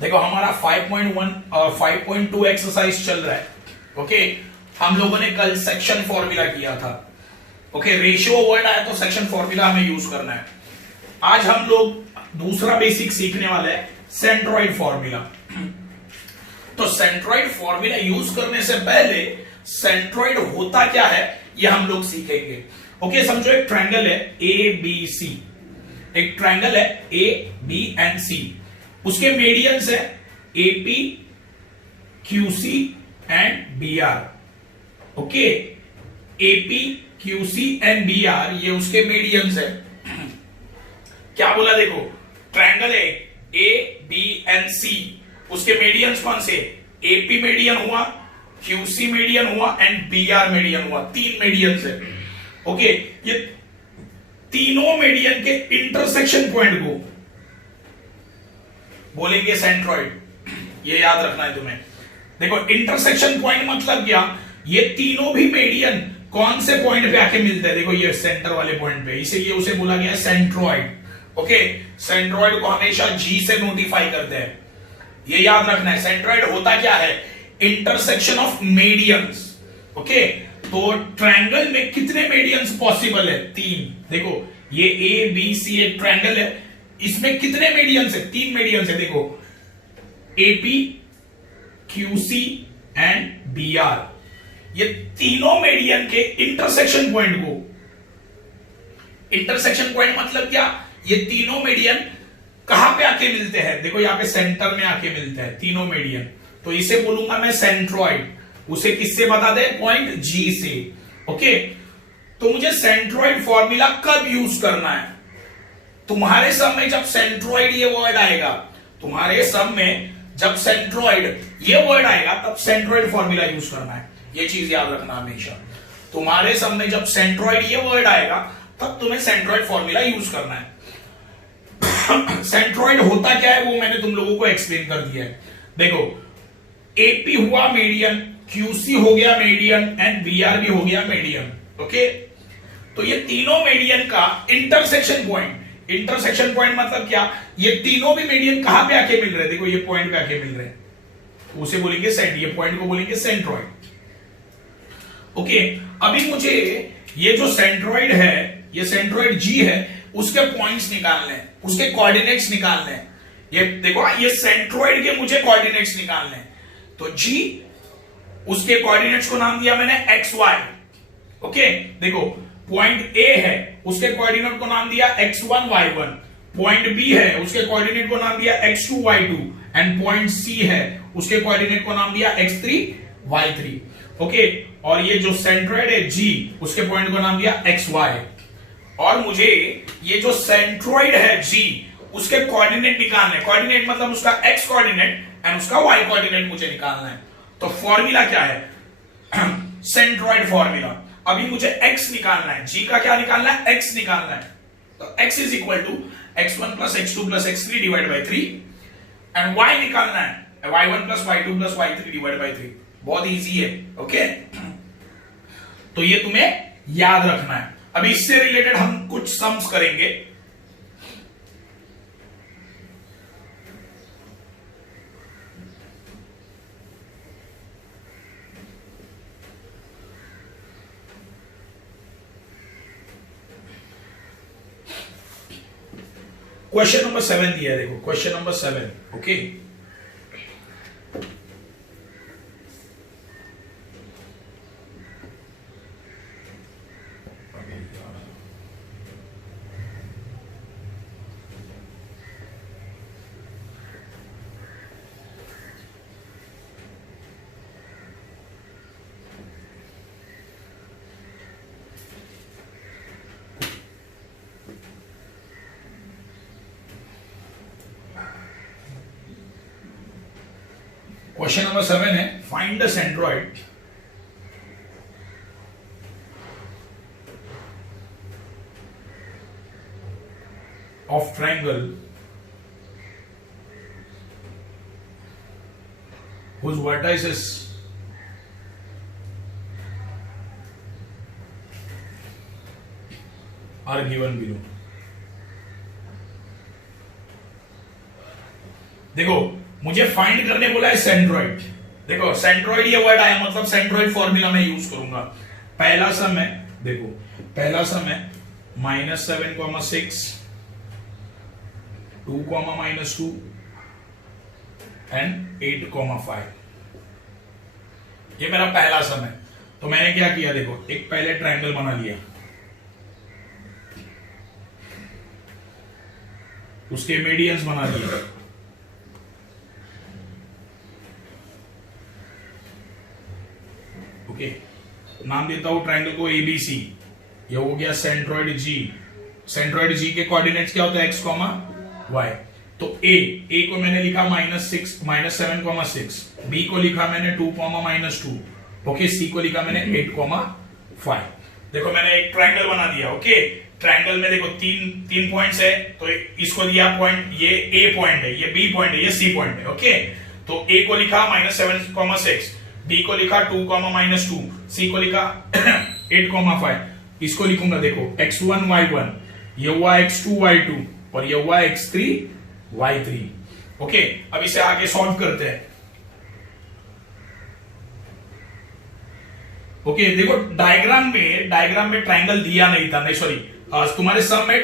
देखो हमारा 5.1 और 5.2 एक्सरसाइज चल रहा है। ओके, हम लोगों ने कल सेक्शन फॉर्मूला किया था। ओके, रेशियो वर्ड आया तो सेक्शन फॉर्मूला हमें यूज करना है। आज हम लोग दूसरा बेसिक सीखने वाले हैं, सेंट्रॉइड फॉर्मूला। तो सेंट्रॉइड फॉर्मूला यूज करने से पहले सेंट्रॉइड होता क्या है ये हम लोग सीखेंगे। ओके, समझो एक ट्रायंगल है ए बी सी, एक ट्रायंगल है ए बी एंड सी, उसके मीडियंस है AP QC and B R. Okay, AP QC and B R ये उसके मीडियंस है। क्या बोला देखो, ट्रायंगल है ए बी एंड सी, उसके मीडियंस कौन से, एपी मीडियन हुआ, क्यूसी मीडियन हुआ एंड बी आर मीडियन हुआ, तीन मीडियंस है। ओके, ये तीनों मीडियन के इंटरसेक्शन पॉइंट को बोलेंगे सेंट्रॉइड। ये याद रखना है तुम्हें। देखो इंटरसेक्शन पॉइंट मतलब क्या, ये तीनों भी मीडियन कौन से पॉइंट पे आके मिलते हैं, देखो ये सेंटर वाले पॉइंट पे, इसे ये उसे बोला गया है सेंट्रॉइड। ओके, सेंट्रॉइड को हमेशा जी से नोटिफाई करते हैं, ये याद रखना है। सेंट्रॉइड होता क्या है, इंटरसेक्शन ऑफ मीडियंस। ओके, तो ट्रायंगल में कितने मीडियंस पॉसिबल है, तीन। देखो ये ए बी सी एक ट्रायंगल है, इसमें कितने मीडियंस है, तीन मीडियंस है। देखो AP QC and B R, ये तीनों मीडियन के इंटरसेक्शन पॉइंट को, इंटरसेक्शन पॉइंट मतलब क्या, ये तीनों मीडियन कहां पे आके मिलते हैं, देखो यहां पे सेंटर में आके मिलते हैं तीनों मीडियन, तो इसे बोलूंगा मैं सेंट्रॉइड। उसे किससे बता दे, पॉइंट जी से। ओके, तो मुझे सेंट्रॉइड फॉर्मूला कब यूज करना है, तुम्हारे सब में जब सेंट्रॉइड ये वर्ड आएगा, तुम्हारे सब में जब सेंट्रॉइड ये वर्ड आएगा तब सेंट्रॉइड फॉर्मूला यूज करना है। ये चीज याद रखना हमेशा, तुम्हारे सब में जब सेंट्रॉइड ये वर्ड आएगा तब तुम्हें सेंट्रॉइड फॉर्मूला यूज करना है। सेंट्रॉइड होता क्या है वो मैंने तुम लोगों को एक्सप्लेन कर दिया है। देखो एपी हुआ मीडियन, क्यूसी हो गया मीडियन एंड बीआर भी हो गया मीडियन। ओके, तो ये तीनों मीडियन का इंटरसेक्शन पॉइंट, इंटरसेक्शन पॉइंट मतलब क्या, ये तीनों भी मीडियन कहां पे आके मिल रहे हैं, देखो ये पॉइंट पे आके मिल रहे हैं, उसे बोलेंगे सेंट, ये पॉइंट को बोलेंगे सेंट्रॉइड। ओके, अभी मुझे ये जो सेंट्रॉइड है, ये सेंट्रॉइड जी है, उसके पॉइंट्स निकालने हैं, उसके कोऑर्डिनेट्स निकालने हैं। ये देखो ये सेंट्रॉइड के मुझे कोऑर्डिनेट्स निकालने हैं, तो जी उसके कोऑर्डिनेट्स को नाम दिया मैंने एक्स वाई। ओके, देखो पॉइंट ए है, उसके कोऑर्डिनेट को नाम दिया x1 y1, पॉइंट बी है, उसके कोऑर्डिनेट को नाम दिया x2 y2 एंड पॉइंट सी है, उसके कोऑर्डिनेट को नाम दिया x3 y3। ओके, और ये जो सेंट्रॉइड है जी, उसके पॉइंट को नाम दिया xy, और मुझे ये जो सेंट्रॉइड है जी उसके कोऑर्डिनेट निकालने, कोऑर्डिनेट मतलब उसका x कोऑर्डिनेट एंड उसका y कोऑर्डिनेट मुझे निकालना है। तो फॉर्मूला क्या है, सेंट्रॉइड फॉर्मूला। अभी मुझे x निकालना है, g का क्या निकालना है, x निकालना है, तो x is equal to x1 plus x2 plus x3 divide by 3 and y निकालना है y1 plus y2 plus y3 divide by 3। बहुत इजी है। ओके, तो ये तुम्हें याद रखना है। अभी इससे रिलेटेड हम कुछ सम्स करेंगे। क्वेश्चन नंबर 7 दिया है, देखो question number 7। Okay, question number 7 है, find the centroid of triangle whose vertices are given below। देखो मुझे फाइंड करने बोला है सेंट्रोइड। देखो सेंट्रोइड ये वर्ड आया, मतलब सेंट्रोइड फॉर्मूला मैं यूज करूंगा। पहला सम है, देखो पहला सम है -7,6 2, -2 एंड 8,5। ये मेरा पहला सम है। तो मैंने क्या किया, देखो एक पहले ट्रायंगल बना लिया, उसके मीडियंस बना लिए, ओके। नाम देता हूं ट्रायंगल को ABC। ये हो गया सेंट्रोइड G। सेंट्रोइड G के कोऑर्डिनेट्स क्या होते हैं, x, y। तो A को मैंने लिखा -7,6, B को लिखा मैंने 2, -2, ओके। C को लिखा मैंने 8,5। देखो मैंने एक ट्रायंगल बना दिया, ओके। ट्रायंगल में देखो तीन पॉइंट्स है, तो इसको दिया पॉइंट, ये A पॉइंट है, ये B पॉइंट है, ये C पॉइंट है, ओके। तो A को लिखा -7,6, B को लिखा 2, -2, C को लिखा 8,5। इसको लिखूंगा, देखो x1 y1, ये हुआ x2 y2 और ये हुआ x3 y3, ओके। अब इसे आगे सॉल्व करते हैं, ओके। देखो डायग्राम में ट्रायंगल दिया नहीं था, नहीं सॉरी, तुम्हारे सम में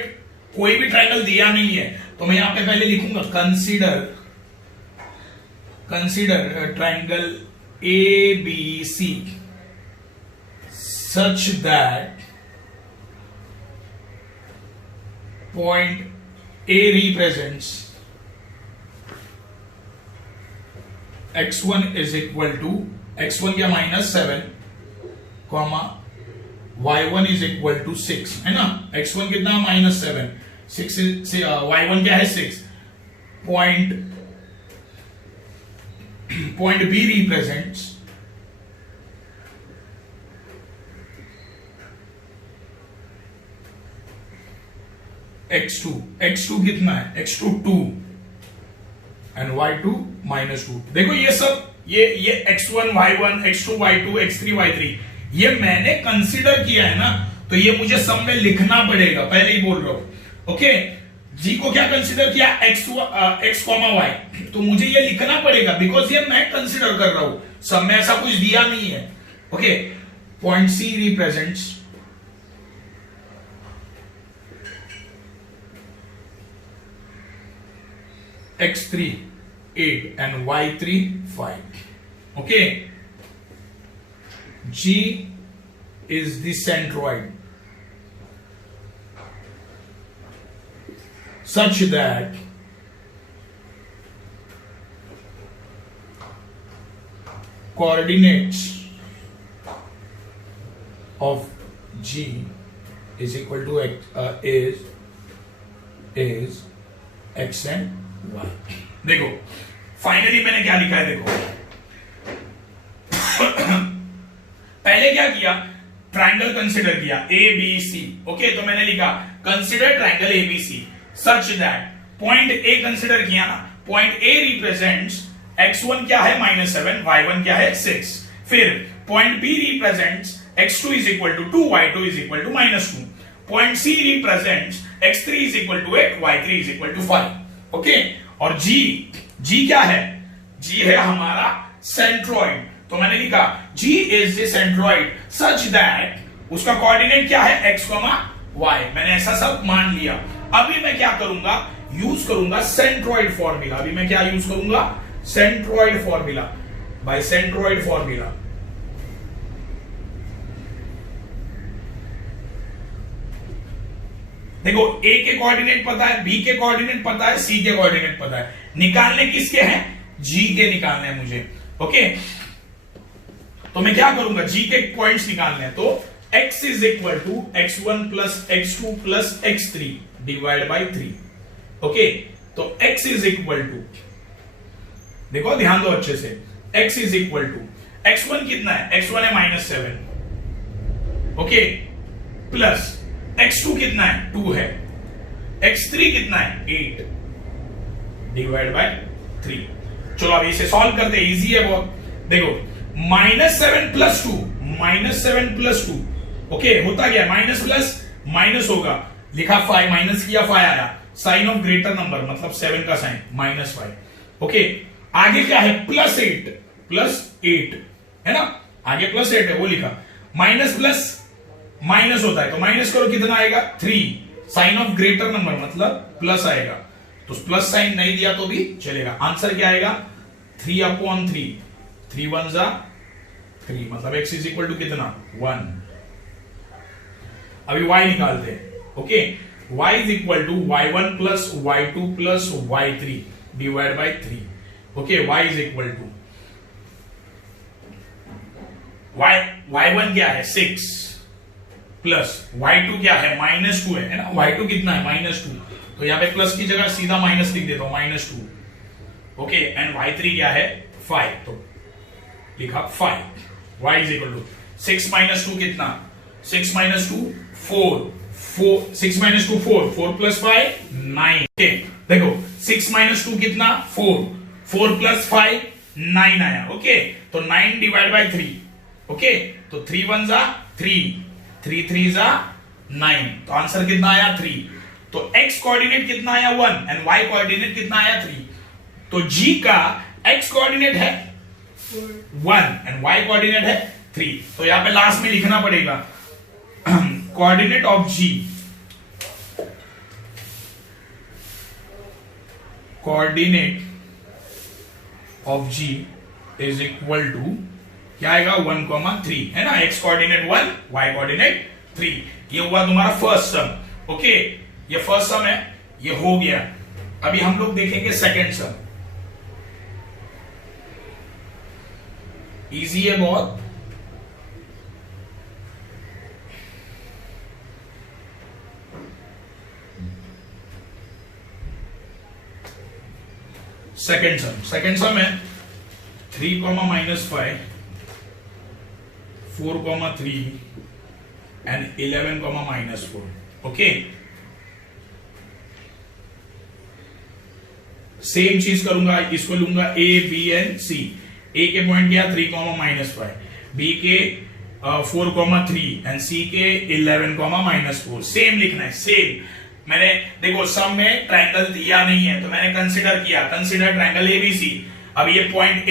कोई भी ट्रायंगल दिया नहीं है, तो मैं यहां पे पहले लिखूंगा consider triangle ABC such that point A represents x1 is equal to x1 क्या -7, y1 is equal to 6, है ना। x1 कितना -7, 6 y1 क्या है 6। Point B represents x2 कितना है, x2 2 एंड y2 -2। देखो ये सब ये x1 y1 x2 y2 x3 y3 ये मैंने कंसीडर किया है ना, तो ये मुझे सब में लिखना पड़ेगा, पहले ही बोल रहा हूं, ओके। जी को क्या कंसीडर किया, x, y, तो मुझे ये लिखना पड़ेगा, बिकॉज ये मैं कंसीडर कर रहा हूं, सब में ऐसा कुछ दिया नहीं है, okay. Point C represents x3 8 and y3 5, okay. G is the centroid such that coordinates of G is equal to is x and y। देखो फाइनली मैंने क्या लिखा है, देखो पहले क्या किया, ट्रायंगल कंसीडर किया ABC, ओके। तो मैंने लिखा consider triangle ABC such that point A consider किया ना, पॉइंट A रिप्रेजेंट्स x1 क्या है -7, y1 क्या है 6। फिर point B represents x2 is equal to 2, y2 is equal to -2। Point C represents x3 is equal to 8, y3 is equal to 5, okay. और G क्या है, G है हमारा सेंट्रोइड। तो मैंने लिखा G is the centroid such that उसका coordinate क्या है x, y। मैंने ऐसा सब मान लिया। अभी मैं क्या करूंगा, यूज करूंगा सेंट्रोइड फॉर्मूला। अभी मैं क्या यूज करूंगा, centroid formula. By centroid formula देखो A के कोऑर्डिनेट पता है, B के कोऑर्डिनेट पता है, C के कोऑर्डिनेट पता है, निकालने किसके हैं, G के निकालने हैं मुझे, ओके। तो मैं क्या करूंगा, G के पॉइंट्स निकालने हैं, तो x is equal to x1 plus x2 plus x3 divide by 3, okay. तो x इज इक्वल टू, देखो ध्यान दो अच्छे से, x is equal to x1 कितना है, x1 है -7, ओके, प्लस x2 कितना है 2 है, x3 कितना है 8 डिवाइड बाय 3। चलो अब इसे सॉल्व करते हैं, इजी है बहुत। देखो -7 प्लस 2 ओके, होता गया माइनस प्लस माइनस होगा, लिखा 5 माइनस किया 5 आया, साइन ऑफ ग्रेटर नंबर मतलब 7 का साइन -5, ओके। आगे क्या है, +8 है ना, आगे +8 है वो लिखा। माइनस प्लस माइनस होता है तो माइनस करो, कितना आएगा 3, साइन ऑफ ग्रेटर नंबर मतलब प्लस आएगा, तो प्लस साइन नहीं दिया तो भी चलेगा। आंसर क्या आएगा 3/3, 3 1 जा 3, मतलब x इज इक्वल टू कितना 1। अभी y निकालते हैं। Okay, y is equal to y1 plus y2 plus y3 divide by 3। Okay, y is equal to y1 क्या है 6 प्लस y2 क्या है -2 है ना, y2 कितना है -2, तो यहां पे प्लस की जगह सीधा माइनस लिख देता हूं -2। ओके, एंड y3 क्या है 5, तो लिखा 5। y इज इक्वल टू 6 -2 कितना, 6 -2 4, 6 -2 4 प्लस 5 9। ओके, देखो 6 -2 कितना 4 प्लस 5 9 आया। ओके, तो 9 डिवाइड बाय 3। ओके, तो 3 1 जा 3, 3 3 जा 9, तो आंसर कितना आया 3। तो x कोऑर्डिनेट कितना आया 1 एंड y कोऑर्डिनेट कितना आया 3, तो g का x कोऑर्डिनेट है 1 एंड y कोऑर्डिनेट है 3, तो यहां पे लास्ट में लिखना पड़ेगा coordinate of g, coordinate of g is equal to क्या आएगा 1,3 है ना, x कोऑर्डिनेट 1 y कोऑर्डिनेट 3। ये हुआ तुम्हारा फर्स्ट सम। ओके, ये फर्स्ट सम है, ये हो गया। अभी हम लोग देखेंगे सेकंड सम। इजी है बहुत। सेकंड सम है 3, -5 4,3 एंड 11, -4। ओके, सेम चीज करूंगा, इसको लूंगा A B and C। A के पॉइंट क्या 3, -5, B के 4,3 एंड C के 11, -4। सेम लिखना है, सेम। मैंने देखो सम में ट्रायंगल दिया नहीं है तो मैंने कंसीडर किया, कंसीडर ट्रायंगल ABC। अब ये पॉइंट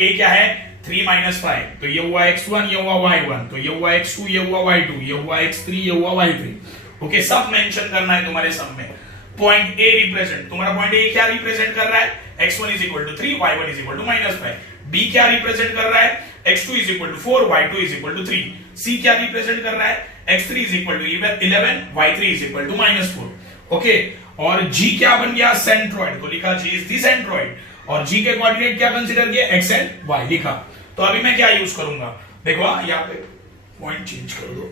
A क्या है 3 -5, तो ये हुआ x1, ये हुआ y1, तो ये हुआ x2, ये हुआ y2, ये हुआ x3, ये हुआ y3। ओके, सब मेंशन करना है तुम्हारे सम में। पॉइंट A रिप्रेजेंट, तुम्हारा पॉइंट A क्या रिप्रेजेंट कर रहा है x1 is equal to 3, y1 is equal to -5। B क्या रिप्रेजेंट कर रहा है x2 is equal to 4, y2 is equal to 3। C क्या रिप्रेजेंट कर रहा है x3 is equal to 11, y3 is equal to -4। Okay, और G क्या बन गया सेंट्रॉइड, तो लिखा G इज द सेंट्रॉइड, और G के कोऑर्डिनेट क्या कंसीडर किया x एंड y लिखा। तो अभी मैं क्या यूज करूंगा, देखो यहां पे पॉइंट चेंज कर दो।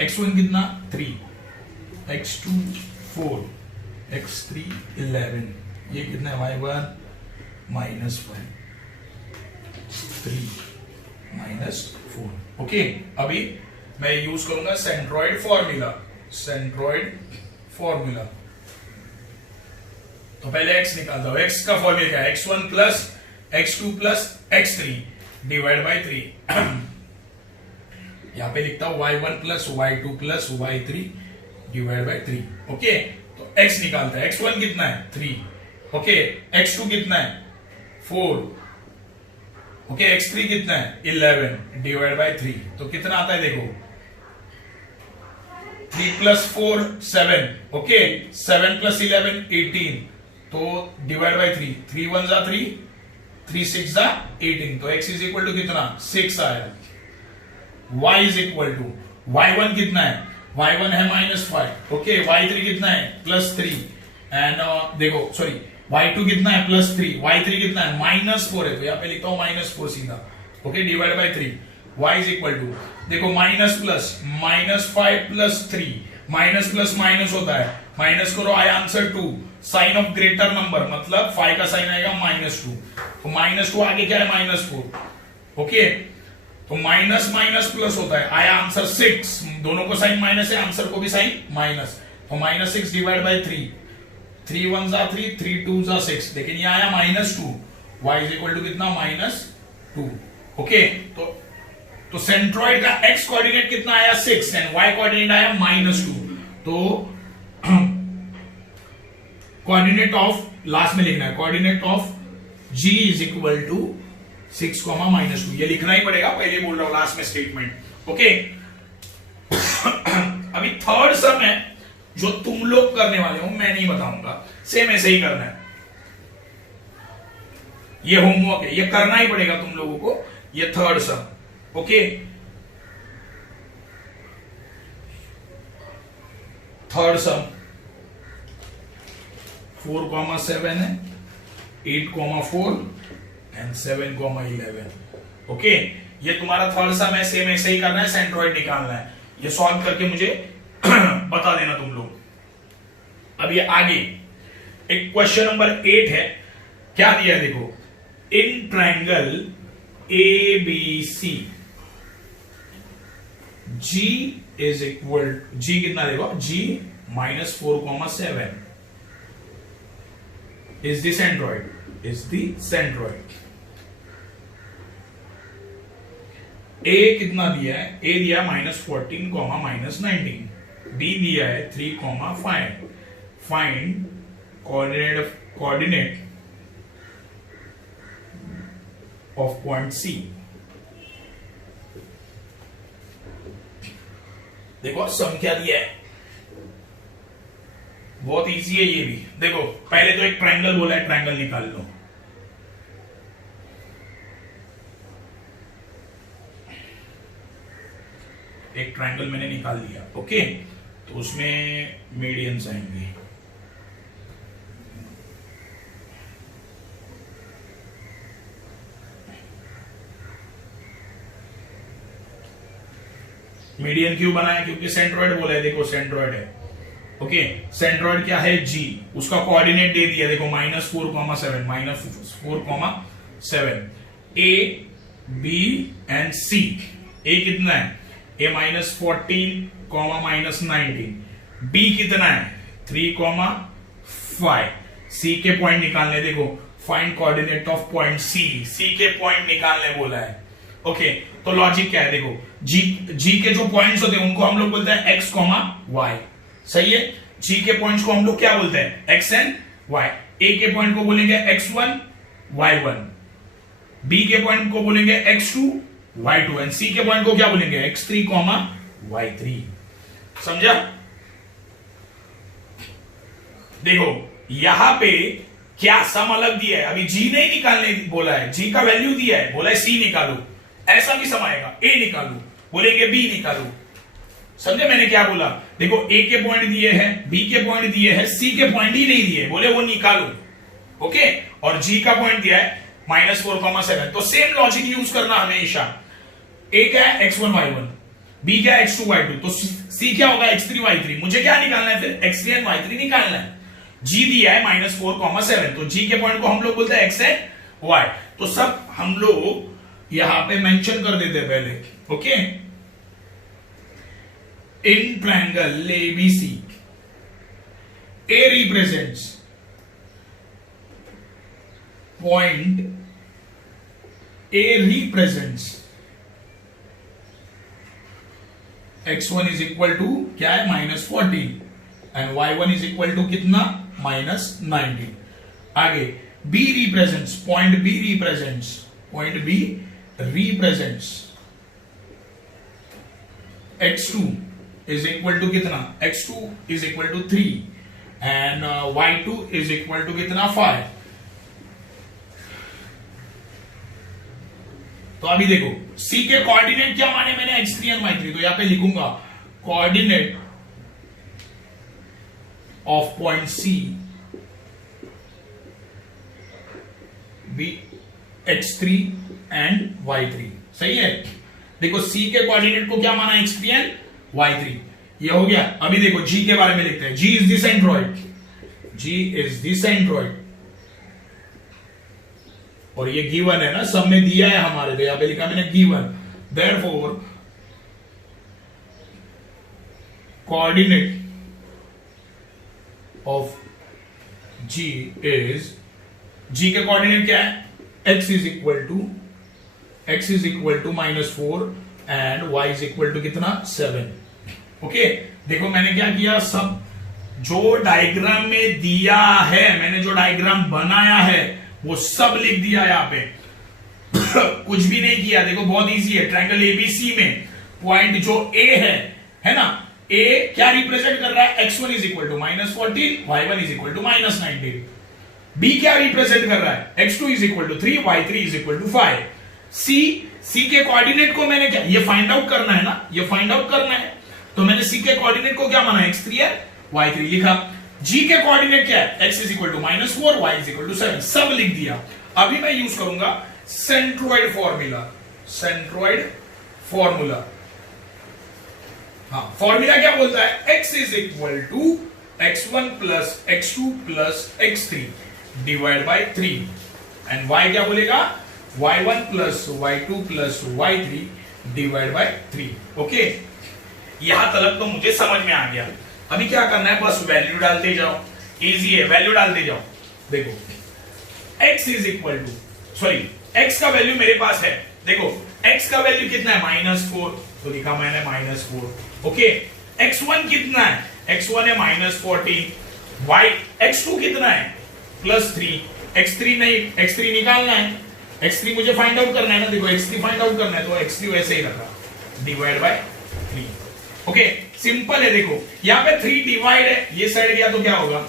x1 कितना 3, x2 4, x3 11, ये कितना है y1 -5, 3 -4। ओके, अभी मैं यूज करूंगा सेंट्रॉइड फॉर्मूला। तो पहले x निकालता हूं, x का फॉर्मूला क्या है x1 plus x2 plus x3 divide by 3। यहां पे लिखता हूं y1 plus y2 plus y3 divide by 3। Okay, तो x निकालता है, x1 कितना है 3, ओके, x2 कितना है 4, ओके, x3 कितना है 11 डिवाइड बाय 3, तो कितना आता है देखो 3 + 4 7, ओके, 7 + 11 18, तो डिवाइड बाय 3, 3 1 जा 3, 3 6 जा 18, तो x इज इक्वल टू कितना 6 आया। y is equal to y1 कितना है, y1 है -5, ओके, y3 कितना है +3 एंड देखो सॉरी y2 कितना है +3, y3 कितना है -4 है, तो यहां पे लिखता हूं -4 सीधा, okay, divide by 3। y is equal to देखो minus plus -5 + 3, minus plus minus होता है, माइनस करो आया answer 2, sign of greater number मतलब 5 का साइन आएगा -2, तो -2 आगे क्या है -4, ओके, तो माइनस माइनस प्लस होता है, आया आंसर 6, दोनों को साइन माइनस है, आंसर को भी साइन माइनस, तो -6 डिवाइड बाय 3, 3 1 जा 3, 3 2 जा 6, लेकिन ये आया -2, y इज इक्वल टू कितना -2, ओके, तो सेंट्रॉइड का x कोऑर्डिनेट कितना आया 6 एंड y कोऑर्डिनेट आया -2, तो कोऑर्डिनेट ऑफ लास्ट में लिखना है, coordinate of g is equal to 6, -2। ये लिखना ही पड़ेगा, पहले बोल रहा हूं लास्ट में स्टेटमेंट। ओके अभी थर्ड सम है जो तुम लोग करने वाले हो, मैं नहीं बताऊंगा, सेम ऐसे ही करना है। ये होमवर्क है, ये करना ही पड़ेगा तुम लोगों को, ये थर्ड सम। ओके थर्ड सम 4,7 है, 8,4 एंड 7,11। ओके ये तुम्हारा थर्ड सम है, सेम ऐसे ही करना है, सेंट्रोइड निकालना है। ये सॉल्व करके मुझे बता देना तुम लोग। अब ये आगे एक क्वेश्चन नंबर 8 है, क्या दिया है देखो, in triangle ABC G is equal, G कितना देखो, G -4,7 is the centroid, is the centroid। A कितना दिया है, A दिया है -14, -19, B दिया है 3,5। Find coordinate of point C। देखो सम क्या दिया है, बहुत इजी है ये भी। देखो पहले तो एक ट्रायंगल बोला है, ट्रायंगल निकाल लो। एक ट्रायंगल मैंने निकाल लिया। ओके तो उसमें मीडियंस आएंगे। मीडियन क्यों बनाया, क्योंकि सेंट्रोइड बोला है, देखो सेंट्रोइड है। ओके सेंट्रोइड क्या है, G, उसका कोऑर्डिनेट दे दिया देखो -4,7, -4,7। A B and C, A कितना है, A -14, -19, B कितना है 3,5। C के पॉइंट निकालने, देखो find coordinate of point C के पॉइंट निकालने बोला है। ओके तो लॉजिक क्या है, देखो G के जो पॉइंट्स होते हैं उनको हम लोग बोलते हैं x, y। सही है, G के पॉइंट्स को हम लोग क्या बोलते हैं, x एंड y। A के पॉइंट को बोलेंगे x1, y1, B के पॉइंट को बोलेंगे x2, y2 एंड C के पॉइंट को क्या बोलेंगे, x3, y3। समझा? देखो यहां पे क्या सम अलग दिया है, अभी G नहीं निकालने बोला है, G का वैल्यू दिया है, बोला है C निकालो, ऐसा भी सम आएगा, A निकालो, बोलेंगे B निकालो। समझे मैंने क्या बोला, देखो A के पॉइंट दिए हैं, B के पॉइंट दिए हैं, C के पॉइंट ही नहीं दिए, बोले वो निकालो। ओके और G का पॉइंट दिया है -4,7। तो सेम लॉजिक यूज करना हमेशा। A क्या है x1, y1, B क्या है x2, y2, तो C क्या होगा x3, y3। मुझे क्या निकालना है फिर, x3 एंड y3 निकालना है। G दिया है -4,7, तो G के पॉइंट को हम लोग बोलते हैं x एंड y। तो सब हम लोग यहां पे मेंशन कर देते हैं पहले। Okay in triangle ABC A represents point, A represents x1 is equal to क्या है -14 and y1 is equal to कितना -19। आगे B represents, point B represents, point B represents x2 is equal to कितना, x2 is equal to 3 and y2 is equal to कितना 5। तो अभी देखो C के कोऑर्डिनेट क्या माने मैंने, x3 एंड y3, तो यहां पे लिखूंगा coordinate of point C be x3 and y3। सही है, देखो C के कोऑर्डिनेट को क्या माना, x3 एंड y3, ये हो गया। अभी देखो G के बारे में लिखते हैं, G is the centroid, G is the centroid, और ये गिवन है ना, सब में दिया है हमारे, तो यहां पे लिखा मैंने given. Therefore coordinate of G is, G के कोऑर्डिनेट क्या है, x is equal to -4 and y is equal to कितना 7। ओके देखो मैंने क्या किया, सब जो डायग्राम में दिया है, मैंने जो डायग्राम बनाया है वो सब लिख दिया यहां पे कुछ भी नहीं किया। देखो बहुत इजी है। ट्रायंगल एबीसी में पॉइंट जो ए है ना, ए क्या रिप्रेजेंट कर रहा है, x1 is equal to -14, y1 is equal to -19। B क्या रिप्रेजेंट कर रहा है, x2 is equal to 3, y3 is equal to 5। C के कोऑर्डिनेट को मैंने क्या, ये फाइंड आउट करना है ना, ये फाइंड आउट करना है, तो मैंने सी के कोऑर्डिनेट को क्या माना, x3 है, y3 लिखा। जी के कोऑर्डिनेट क्या है, x is equal to -4, y is equal to 7, सब लिख दिया। अभी मैं यूज करूंगा सेंट्रोइड फॉर्मूला। सेंट्रोइड फॉर्मूला, हाँ फॉर्मूला क्या बोलता है, x is equal to x1 plus x2 plus x3 divide by 3 and y क्या बोलेगा, y1 plus y2 plus y3 divide by 3। Okay, यहां तक तो मुझे समझ में आ गया। अभी क्या करना है, बस वैल्यू डालते जाओ, इजी है, वैल्यू डालते जाओ। देखो x is equal to, sorry x का वैल्यू मेरे पास है, देखो x का वैल्यू कितना है, -4, तो लिखा मैंने -4। ओके, x1 कितना है, x1 है -14, x2 कितना है +3, x3 नहीं, x3 निकालना है, x3 मुझे फाइंड आउट करना है ना, देखो x3 फाइंड आउट करना है, तो x3 वैसे ही रखा डिवाइड बाय 3। ओके, सिंपल है। देखो यहां पे 3 डिवाइड है, ये साइड गया तो क्या होगा,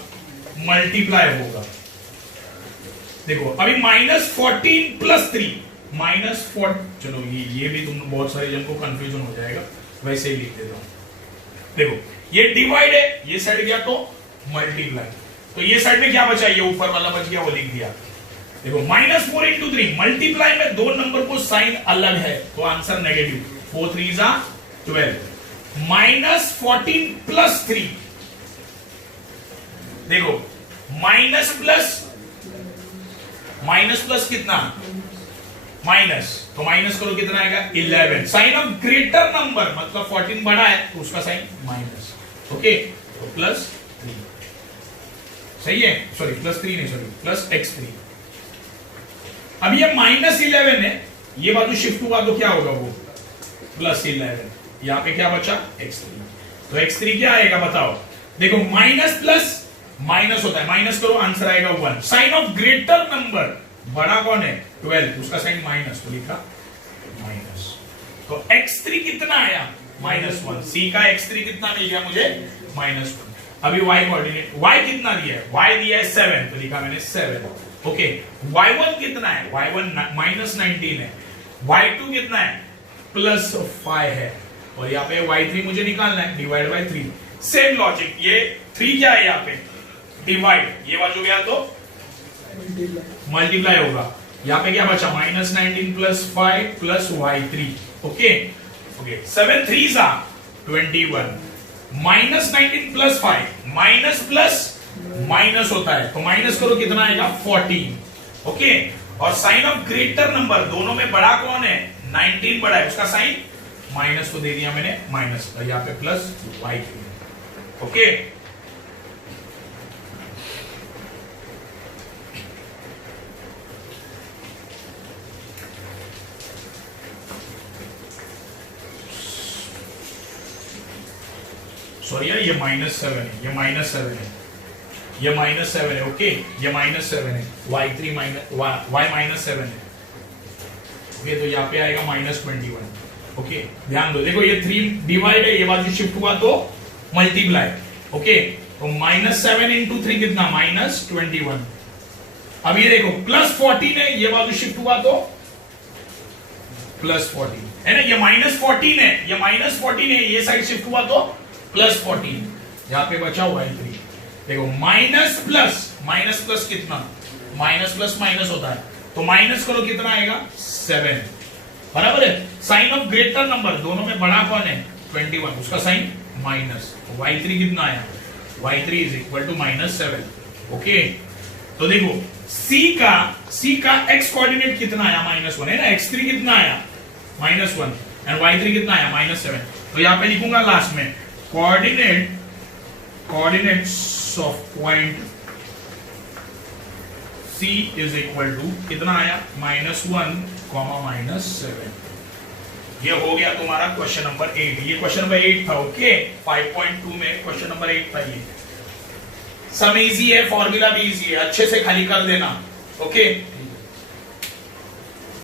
मल्टीप्लाई होगा। देखो अभी -14 प्लस 3 -4, चलो ये भी तुम बहुत सारे जन को कंफ्यूजन हो जाएगा, वैसे ही लिख देता हूं। देखो ये डिवाइड है, ये साइड गया तो मल्टीप्लाई, तो ये साइड में क्या बचा, ये ऊपर वाला बच गया, वो लिख दिया। देखो -4 इंटू 3, मल्टीप्लाई में दो नंबर को साइन अलग है, तो आंसर नेगेटिव, 4 3 12, -14 प्लस 3, देखो माइनस प्लस कितना, माइनस, तो माइनस करो कितना आएगा, 11। साइन ऑफ ग्रेटर नंबर मतलब 14 बड़ा है तो उसका साइन माइनस। ओके, तो +3, सही है, सॉरी +3 नहीं, सॉरी +x3। अब ये -11 है, ये बाजू शिफ्ट हुआ तो क्या होगा, वो +11, यहां पे क्या बचा, x3, तो x3 क्या आएगा बताओ। देखो माइनस प्लस माइनस होता है, माइनस करो आंसर आएगा 1। साइन ऑफ ग्रेटर नंबर, बड़ा कौन है 12, उसका साइन माइनस, तो लिखा माइनस। तो x3 कितना आया, -1। सी का x3 कितना मिल गया मुझे, -1। अभी y कोऑर्डिनेट, y कितना दिया है, y दिया है 7, तो लिखा मैंने 7। ओके, y1 कितना है, y1 -19 है, y2 कितना है +5 है, और यहाँ पे y3 मुझे निकालना है, डिवाइड बाय 3। सेम लॉजिक, ये 3 क्या है यहाँ पे, डिवाइड, ये बाजू गया तो मल्टीप्लाई होगा, यहाँ पे क्या बचा, -19 plus 5 plus y3। Okay okay, 7 3 21, -19 plus 5, minus plus minus होता है, तो माइनस करो कितना आएगा, 14। ओके, और साइन ऑफ ग्रेटर नंबर, दोनों में बड़ा कौन है, 19 बड़ा है, उसका साइन माइनस को दे दिया मैंने माइनस, यहाँ पे प्लस y3। ओके, सॉरी यार, ये -7 है, ये -7 है, ये -7 है। ओके, ये -7 है, y3 -7 है। ओके, तो यहाँ पे आएगा -21। ओके, ध्यान दो, देखो ये 3 डिवाइड है, ये बाजू शिफ्ट हुआ तो मल्टीप्लाई। ओके, तो -7 इंटू 3 कितना, -21। अब ये देखो +14 है, ये बाजू शिफ्ट हुआ तो +14 है ना, ये -14 है, ये -14 है, ये साइड शिफ्ट हुआ तो +14, यहाँ पे बचा y3। देखो माइनस प्लस कितना, माइनस प्लस माइनस होता है, तो माइनस करो कितना आएगा, 7, बराबर है। साइन ऑफ ग्रेटर नंबर, दोनों में बड़ा कौन है, 21, उसका साइन माइनस, y3 कितना आया, y3 is equal to -7। Okay, तो देखो C का x कोऑर्डिनेट कितना आया, -1 है ना, x3 कितना आया, -1, एंड y3 कितना आया, -7। तो यहाँ पे लिखूंगा लास्ट में, coordinates of point C is equal to कितना आया, -1, -7। ये हो गया तुम्हारा क्वेश्चन नंबर 8। ये क्वेश्चन नंबर 8 था। ओके 5.2 में क्वेश्चन नंबर 8 था। ये सम इजी है, फॉर्मूला भी इजी है, अच्छे से खाली कर देना। ओके